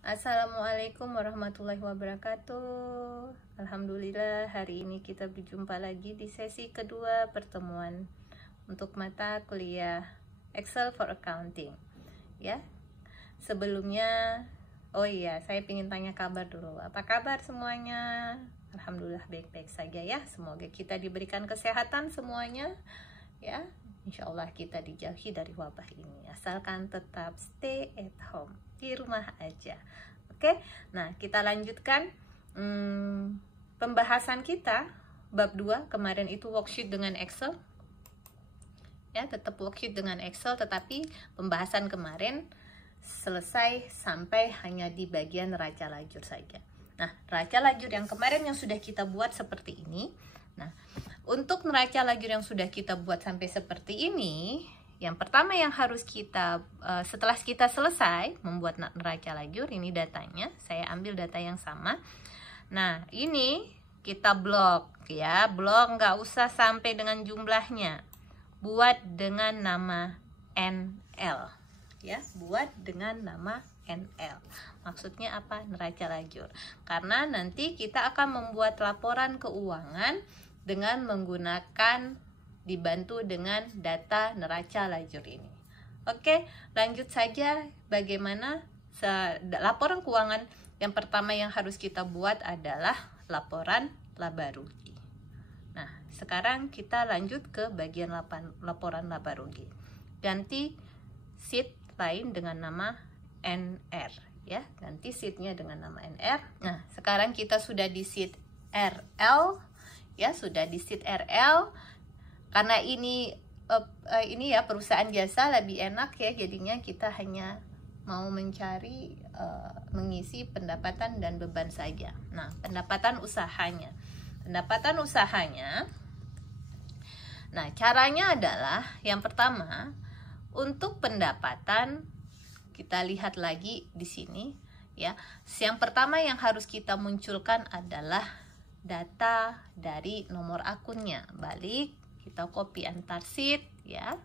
Assalamualaikum warahmatullahi wabarakatuh. Alhamdulillah, hari ini kita berjumpa lagi di sesi kedua pertemuan untuk mata kuliah Excel for Accounting. Ya, sebelumnya, saya ingin tanya kabar dulu. Apa kabar semuanya? Alhamdulillah baik-baik saja ya. Semoga kita diberikan kesehatan semuanya. Ya, insya Allah kita dijauhi dari wabah ini, asalkan tetap stay at home, di rumah aja. Oke, nah kita lanjutkan pembahasan kita bab 2. Kemarin itu worksheet dengan Excel ya, tetap worksheet dengan Excel, tetapi pembahasan kemarin selesai sampai hanya di bagian neraca lajur saja. Nah, neraca lajur yang kemarin yang sudah kita buat seperti ini. Nah, untuk neraca lajur yang sudah kita buat sampai seperti ini, yang pertama yang harus kita, setelah kita selesai membuat neraca lajur, ini datanya, saya ambil data yang sama. Nah, ini kita blok ya, blok nggak usah sampai dengan jumlahnya, buat dengan nama NL ya, buat dengan nama NL. Maksudnya apa? Neraca lajur. Karena nanti kita akan membuat laporan keuangan dengan menggunakan, dibantu dengan data neraca lajur ini. Oke, lanjut saja. Bagaimana laporan keuangan yang pertama yang harus kita buat adalah laporan laba rugi. Nah, sekarang kita lanjut ke bagian laporan laba rugi. Ganti sheet lain dengan nama NR ya, ganti sheetnya dengan nama NR. Nah, sekarang kita sudah di sheet RL ya, sudah di sheet RL. Karena ini ya perusahaan jasa, lebih enak ya, jadinya kita hanya mau mencari mengisi pendapatan dan beban saja. Nah, pendapatan usahanya. Nah, caranya adalah yang pertama, untuk pendapatan kita lihat lagi di sini ya. Yang pertama yang harus kita munculkan adalah data dari nomor akunnya. Balik, kita copy antar sheet ya,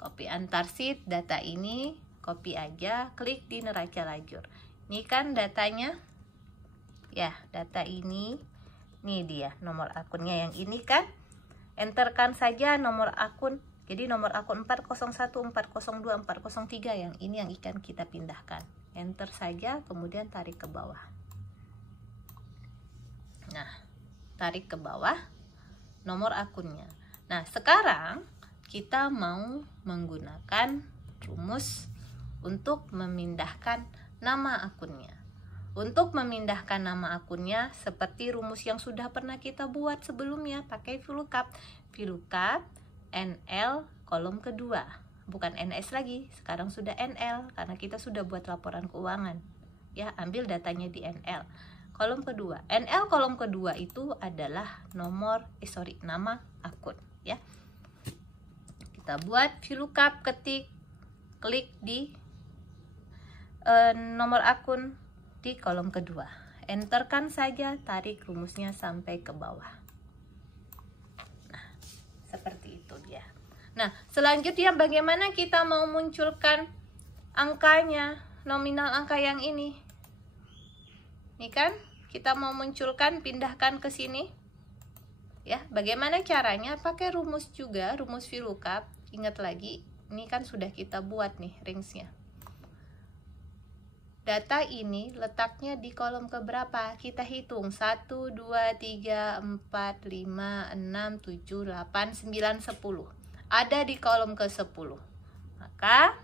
copy antar sheet, data ini copy aja, klik di neraca lajur. Ini kan datanya ya, data ini dia nomor akunnya yang ini kan, enterkan saja nomor akun. Jadi nomor akun 401, 402, 403 yang ini yang akan kita pindahkan. Enter saja, kemudian tarik ke bawah. Nah, tarik ke bawah nomor akunnya. Nah, sekarang kita mau menggunakan rumus untuk memindahkan nama akunnya. Untuk memindahkan nama akunnya seperti rumus yang sudah pernah kita buat sebelumnya, pakai VLOOKUP. VLOOKUP NL kolom kedua, bukan NS lagi, sekarang sudah NL karena kita sudah buat laporan keuangan. Ya, ambil datanya di NL. Kolom kedua, NL kolom kedua itu adalah nama akun ya. Kita buat VLOOKUP, ketik, klik di nomor akun di kolom kedua, enterkan saja, tarik rumusnya sampai ke bawah. Nah, seperti itu dia. Nah, selanjutnya bagaimana kita mau munculkan angkanya, nominal angka yang ini. Ini kan kita mau munculkan, pindahkan ke sini ya. Bagaimana caranya? Pakai rumus juga, rumus VLOOKUP. Ingat lagi, ini kan sudah kita buat nih range-nya. Data ini letaknya di kolom keberapa? Kita hitung 1, 2, 3, 4, 5, 6, 7, 8, 9, 10. Ada di kolom ke-10. Maka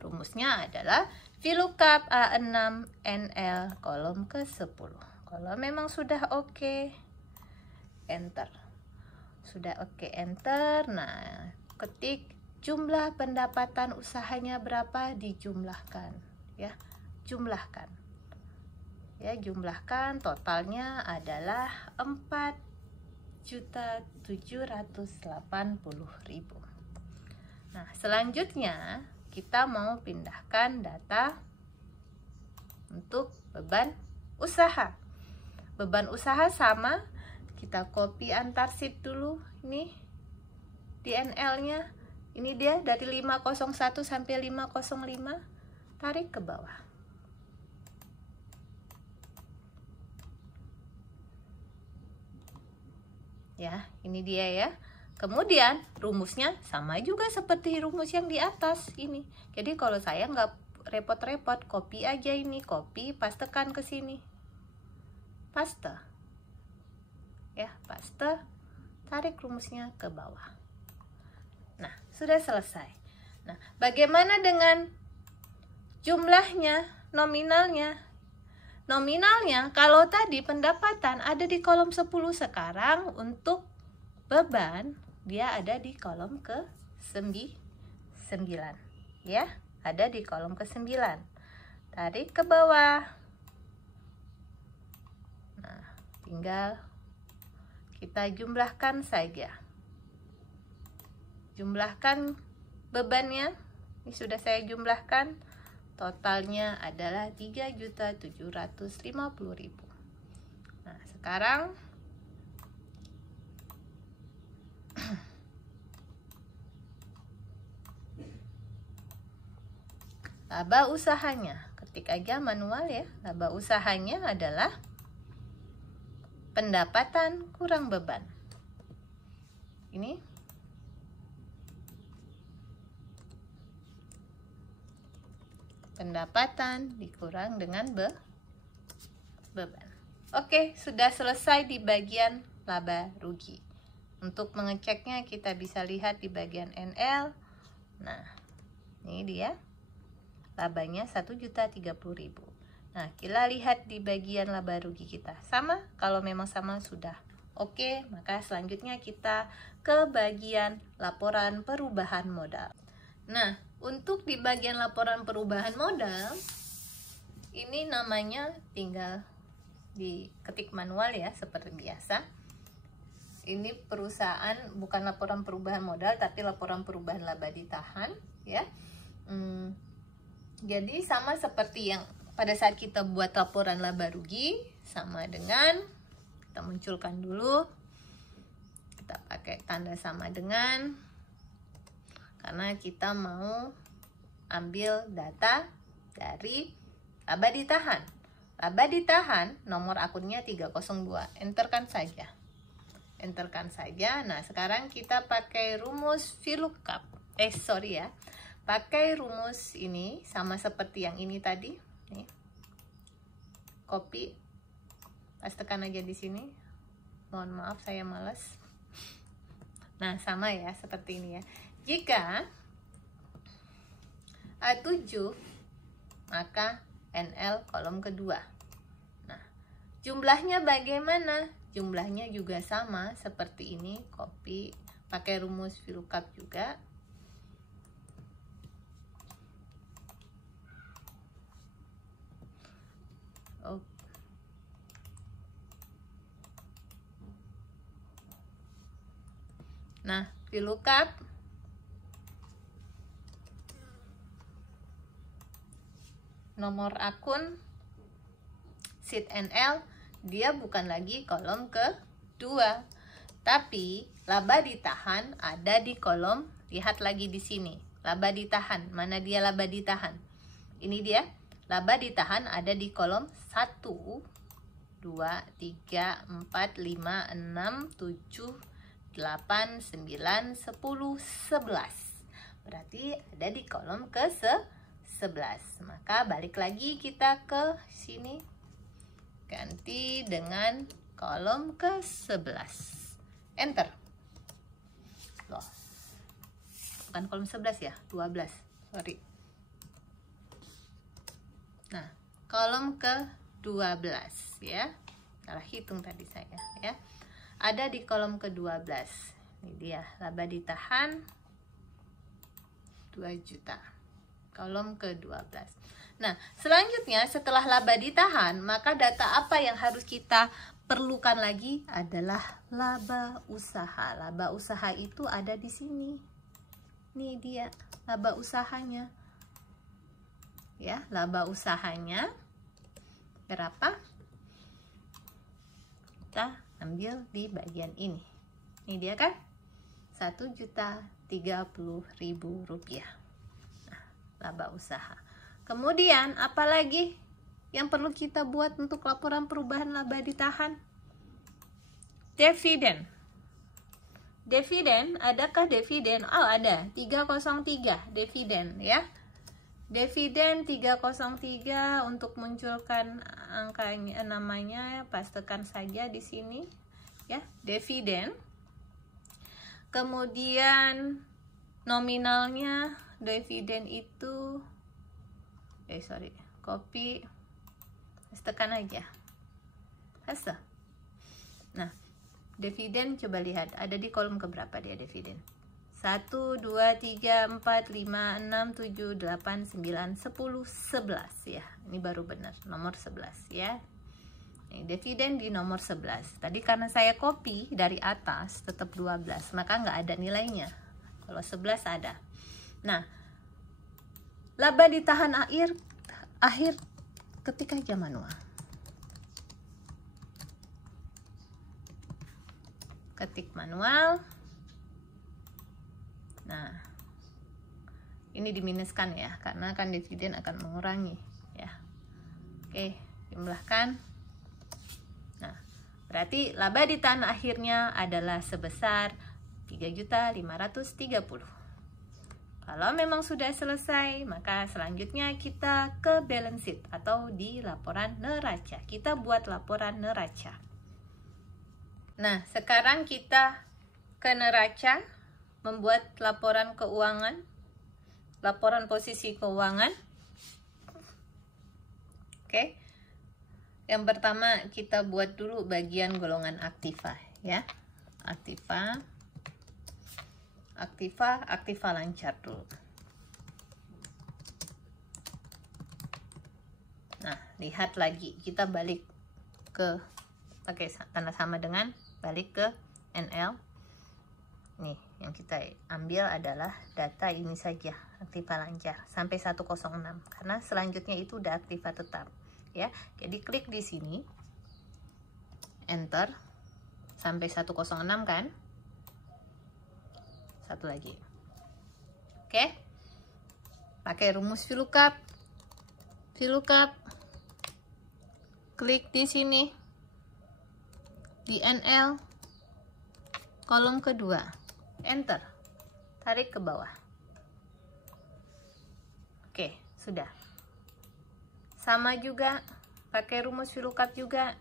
rumusnya adalah VLOOKUP A6 NL kolom ke-10. Kalau memang sudah oke, enter. Sudah oke, enter. Nah, ketik jumlah pendapatan usahanya berapa, dijumlahkan ya. Jumlahkan. Ya, jumlahkan, totalnya adalah 4.780.000. Nah, selanjutnya kita mau pindahkan data untuk beban usaha. Beban usaha sama, kita copy antar sheet dulu ini di NL-nya. Ini dia dari 501 sampai 505, tarik ke bawah. Ya, ini dia ya. Kemudian rumusnya sama juga seperti rumus yang di atas ini. Jadi kalau saya nggak repot-repot, copy aja ini, copy, pastekan ke sini. Paste. Ya, paste, tarik rumusnya ke bawah. Nah, sudah selesai. Nah, bagaimana dengan jumlahnya, nominalnya? Nominalnya, kalau tadi pendapatan ada di kolom 10, sekarang untuk beban dia ada di kolom ke-9. Ya, ada di kolom ke-9. Tarik ke bawah. Nah, tinggal kita jumlahkan saja. Jumlahkan bebannya. Ini sudah saya jumlahkan. Totalnya adalah 3.750.000. Nah, sekarang laba usahanya, ketik aja manual ya. Laba usahanya adalah pendapatan kurang beban. Ini pendapatan dikurang dengan beban. Oke, sudah selesai di bagian laba rugi. Untuk mengeceknya kita bisa lihat di bagian NL. Nah, ini dia. Labanya 1.030.000. Nah, kita lihat di bagian laba rugi kita. Sama, kalau memang sama sudah. Oke, maka selanjutnya kita ke bagian laporan perubahan modal. Nah, untuk di bagian laporan perubahan modal, ini namanya tinggal diketik manual ya, seperti biasa. Ini perusahaan bukan laporan perubahan modal, tapi laporan perubahan laba ditahan ya. Jadi sama seperti yang pada saat kita buat laporan laba rugi, sama dengan kita munculkan dulu, kita pakai tanda sama dengan, karena kita mau ambil data dari laba ditahan. Laba ditahan nomor akunnya 302, enterkan saja. Enterkan saja. Nah, sekarang kita pakai rumus VLOOKUP. Pakai rumus ini sama seperti yang ini tadi. Nih. Copy. Pastekan aja di sini. Mohon maaf saya malas. Nah, sama ya seperti ini ya. Jika A7, maka NL kolom kedua. Nah, jumlahnya bagaimana? Jumlahnya juga sama seperti ini, copy, pakai rumus VLOOKUP juga. Nah, VLOOKUP nomor akun sheet NL, dia bukan lagi kolom kedua, tapi laba ditahan ada di kolom, lihat lagi di sini, laba ditahan, mana dia laba ditahan? Ini dia, laba ditahan ada di kolom 1, 2, 3, 4, 5, 6, 7, 8, 9, 10, 11. Berarti ada di kolom ke-11. Maka balik lagi kita ke sini. Ganti dengan kolom ke-11. Enter. Loh. Bukan kolom 11 ya, 12. Sorry. Nah, kolom ke-12 ya. Salah hitung tadi saya ya. Ada di kolom ke-12. Ini dia, laba ditahan 2 juta. Kolom ke-12. Nah, selanjutnya setelah laba ditahan, maka data apa yang harus kita perlukan lagi adalah laba usaha. Laba usaha itu ada di sini. Nih dia, laba usahanya. Ya, laba usahanya berapa? Kita ambil di bagian ini. Ini dia kan? Rp1.030.000. Nah, laba usaha. Kemudian apalagi yang perlu kita buat untuk laporan perubahan laba ditahan? Dividen. Dividen, adakah dividen? Oh, ada. 303 dividen ya. Dividen 303, untuk munculkan angkanya, namanya pastekan saja di sini ya, dividen. Kemudian nominalnya dividen itu copy, tekan aja hasil. Nah, dividen coba lihat ada di kolom keberapa dia dividen. 1, 2, 3, 4, 5, 6, 7, 8, 9, 10, 11 ya. Ini baru benar nomor 11 ya. Ini dividen di nomor 11. Tadi karena saya copy dari atas tetap 12, maka nggak ada nilainya. Kalau 11 ada. Nah, laba ditahan akhir ketik aja manual. Ketik manual. Nah, ini diminuskan ya, karena kan dividen akan mengurangi ya. Oke, jumlahkan. Nah, berarti laba ditahan akhirnya adalah sebesar 3.530.000. Kalau memang sudah selesai, maka selanjutnya kita ke balance sheet atau di laporan neraca. Kita buat laporan neraca. Nah, sekarang kita ke neraca, membuat laporan keuangan, laporan posisi keuangan. Oke. Yang pertama kita buat dulu bagian golongan aktiva ya. Aktiva lancar dulu. Nah, lihat lagi, kita balik ke pakai tanda sama dengan balik ke NL. Nih, yang kita ambil adalah data ini saja, aktiva lancar sampai 106, karena selanjutnya itu udah aktiva tetap ya. Jadi klik di sini, enter sampai 106 kan. Satu lagi. Oke. Pakai rumus VLOOKUP. Klik di sini. Di NL kolom kedua. Enter. Tarik ke bawah. Oke, sudah. Sama juga, pakai rumus VLOOKUP juga.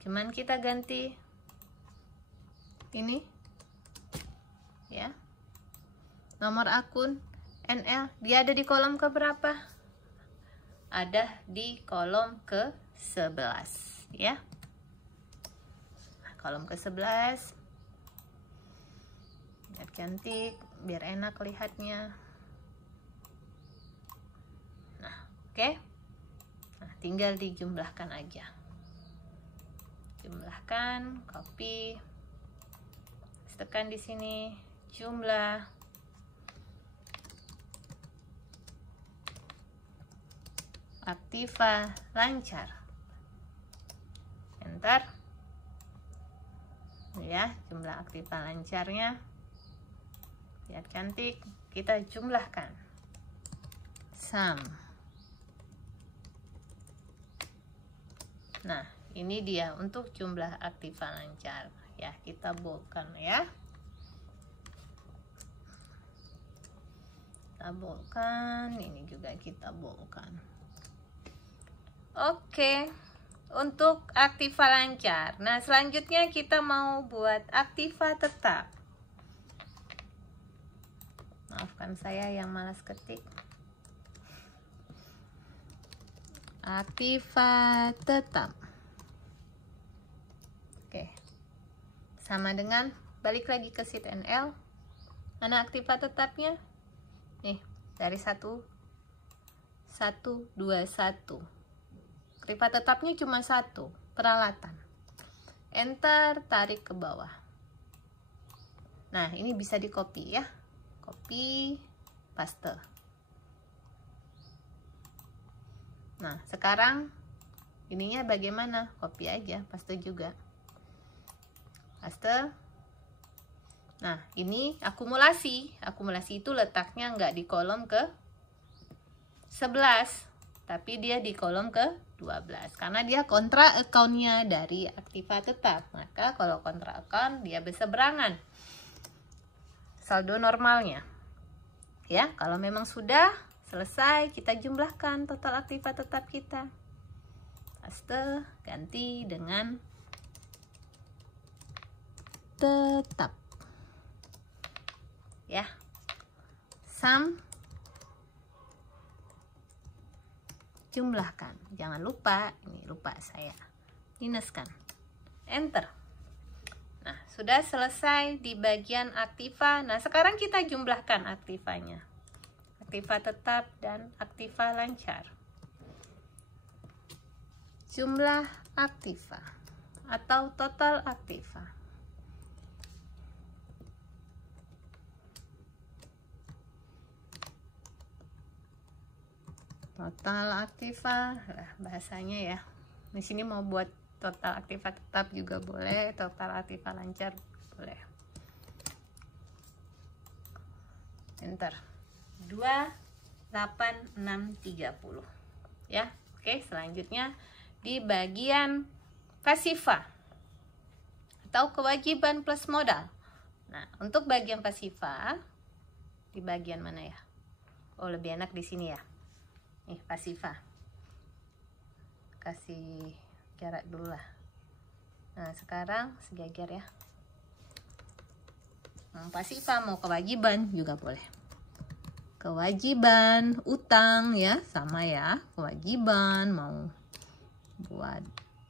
Cuman kita ganti ini ya. Nomor akun NL, dia ada di kolom ke berapa? Ada di kolom ke 11 ya. Nah, kolom ke 11. Biar cantik, biar enak lihatnya. Nah, oke. Nah, tinggal dijumlahkan aja. Jumlahkan, copy, tekan di sini, jumlah, aktiva lancar, enter ya. Jumlah aktiva lancarnya biar cantik, kita jumlahkan, sum. Nah, ini dia untuk jumlah aktiva lancar ya. Kita boldkan ya, kita boldkan, ini juga kita boldkan. Oke, untuk aktiva lancar. Nah, selanjutnya kita mau buat aktiva tetap. Maafkan saya yang malas ketik. Aktiva tetap. Oke. Sama dengan balik lagi ke sheet NL. Mana aktiva tetapnya? Nih, dari 1, 1, 2, 1. Aktiva tetapnya cuma 1, peralatan. Enter, tarik ke bawah. Nah, ini bisa di copy ya. Copy, paste. Nah, sekarang ininya bagaimana? Copy aja, paste juga. Paste. Nah, ini akumulasi. Akumulasi itu letaknya nggak di kolom ke 11, tapi dia di kolom ke 12. Karena dia kontra account-nya dari aktiva tetap. Maka kalau kontra account, dia berseberangan. saldo normalnya. Ya, kalau memang sudah selesai, kita jumlahkan total aktiva tetap kita. Paste, ganti dengan tetap. Ya. Sum, jumlahkan. Jangan lupa, ini lupa saya. Minuskan. Enter. Nah, sudah selesai di bagian aktiva. Nah, sekarang kita jumlahkan aktivanya. Aktiva tetap dan aktiva lancar. Jumlah aktiva atau total aktiva. Total aktiva, bahasanya ya. Di sini mau buat total aktiva tetap juga boleh, total aktiva lancar boleh. Enter. 28630. Ya, oke, selanjutnya di bagian pasiva atau kewajiban plus modal. Nah, untuk bagian pasiva di bagian mana ya? Oh, lebih enak di sini ya. Nih, pasiva. Kasih jarak dulu lah. Nah, sekarang sejajar ya. Pasiva mau kewajiban juga boleh. Kewajiban utang ya, sama ya. Kewajiban mau buat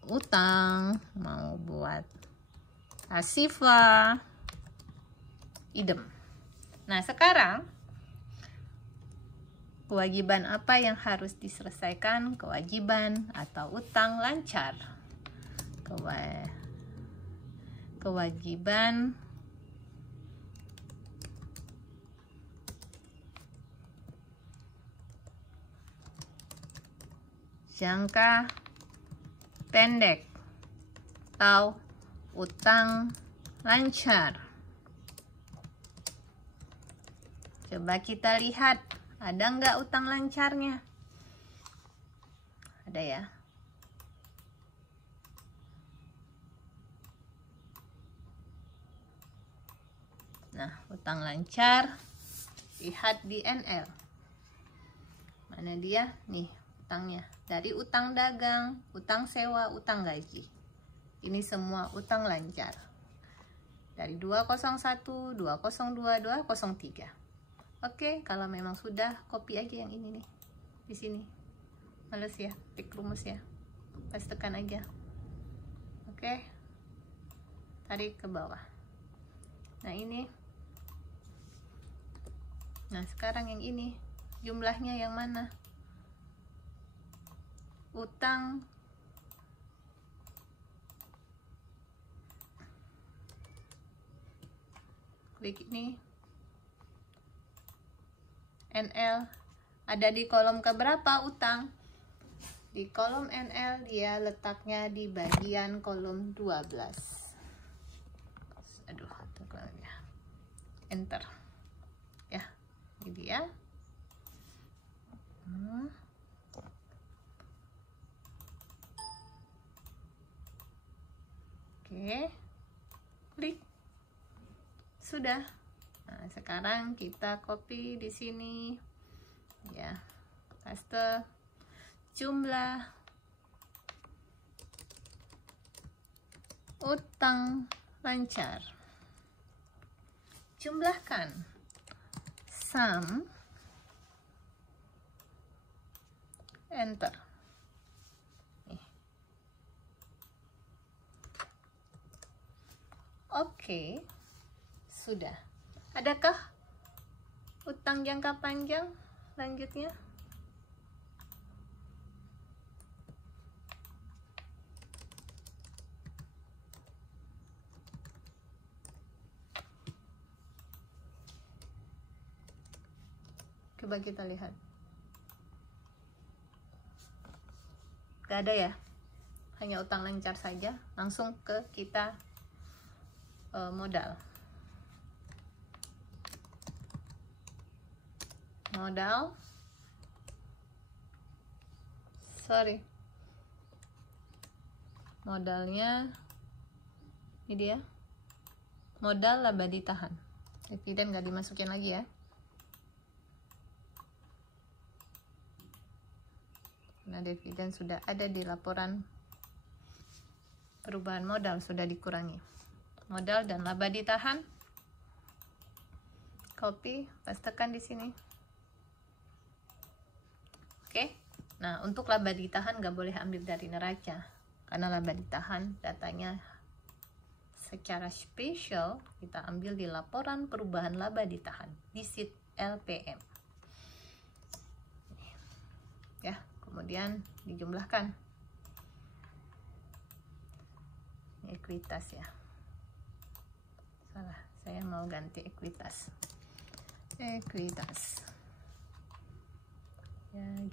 utang, mau buat pasiva, idem. Nah, sekarang kewajiban apa yang harus diselesaikan? Kewajiban atau utang lancar. Kewajiban jangka pendek atau utang lancar. Coba kita lihat, ada nggak utang lancarnya? Ada ya. Nah, utang lancar, lihat di NL. Mana dia? Nih, utangnya. Dari utang dagang, utang sewa, utang gaji. Ini semua utang lancar. Dari 201, 202, 203. Oke, kalau memang sudah, copy aja yang ini nih. Di sini. Males ya, tik rumus ya. Pas tekan aja. Oke. Tarik ke bawah. Nah, ini. Nah, sekarang yang ini. Jumlahnya yang mana? Utang klik ini NL ada di kolom keberapa utang? Di kolom NL dia letaknya di bagian kolom 12. Aduh, ya. Enter. Ya, ini dia. Oke, klik. Sudah. Nah, sekarang kita copy di sini. Ya, paste jumlah utang lancar. Jumlahkan. Sum. Enter. Oke, sudah. Adakah utang jangka panjang lanjutnya? Coba kita lihat. Gak ada ya? Hanya utang lancar saja. Langsung ke kita modal. Modalnya ini dia, modal laba ditahan Dividen nggak dimasukin lagi ya, nah dividen sudah ada di laporan perubahan modal, sudah dikurangi modal dan laba ditahan. Copy, pastekan di sini. Oke, nah untuk laba ditahan nggak boleh ambil dari neraca, karena laba ditahan datanya secara spesial kita ambil di laporan perubahan laba ditahan di sheet LPM ya, kemudian dijumlahkan. Ekuitas ya, salah, saya mau ganti ekuitas ya,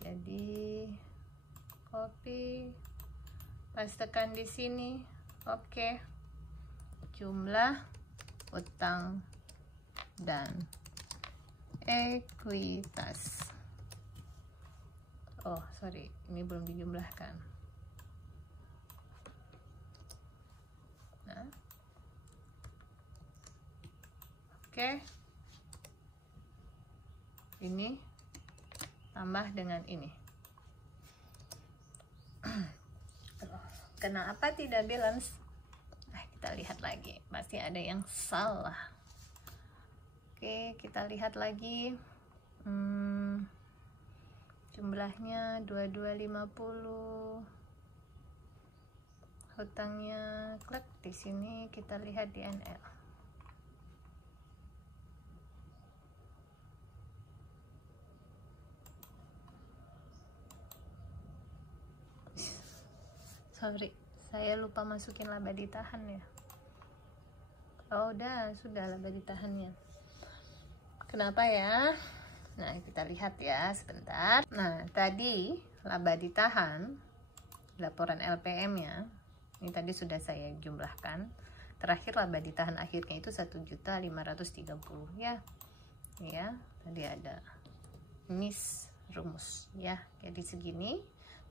jadi copy, pastekan di sini. Oke, jumlah utang dan ekuitas. Oh sorry, ini belum dijumlahkan. Nah, oke, ini tambah dengan ini. Kenapa tidak balance? Nah, kita lihat lagi, pasti ada yang salah. Oke, kita lihat lagi. Jumlahnya 2250. Hutangnya klik di sini, kita lihat di NL. Sorry, saya lupa masukin laba ditahan ya. Oh sudah laba ditahannya. Kenapa ya? Nah, kita lihat ya sebentar. Nah, tadi laba ditahan laporan LPM ya, ini tadi sudah saya jumlahkan. Terakhir laba ditahan akhirnya itu 1.530 ya. Ya, tadi ada miss rumus ya. Jadi segini.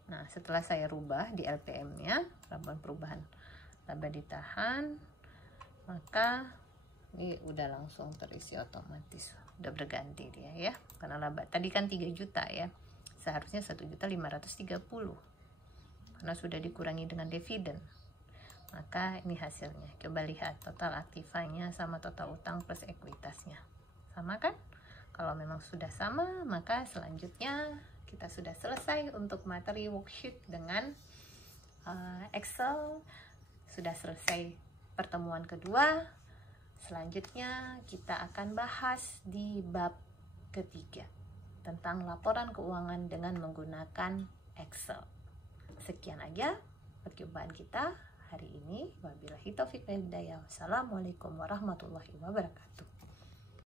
Nah, setelah saya rubah di LPM-nya, laporan perubahan laba ditahan, maka ini udah langsung terisi otomatis, udah berganti dia ya. Karena laba tadi kan 3 juta ya, seharusnya 1.530, karena sudah dikurangi dengan dividen. Maka ini hasilnya. Coba lihat total aktivanya sama total utang plus ekuitasnya. Sama kan? Kalau memang sudah sama, maka selanjutnya kita sudah selesai untuk materi worksheet dengan Excel. Sudah selesai pertemuan kedua. Selanjutnya kita akan bahas di bab ketiga tentang laporan keuangan dengan menggunakan Excel. Sekian aja perjumpaan kita hari ini. Wabillahi taufiq wal hidayah. Wassalamualaikum warahmatullahi wabarakatuh.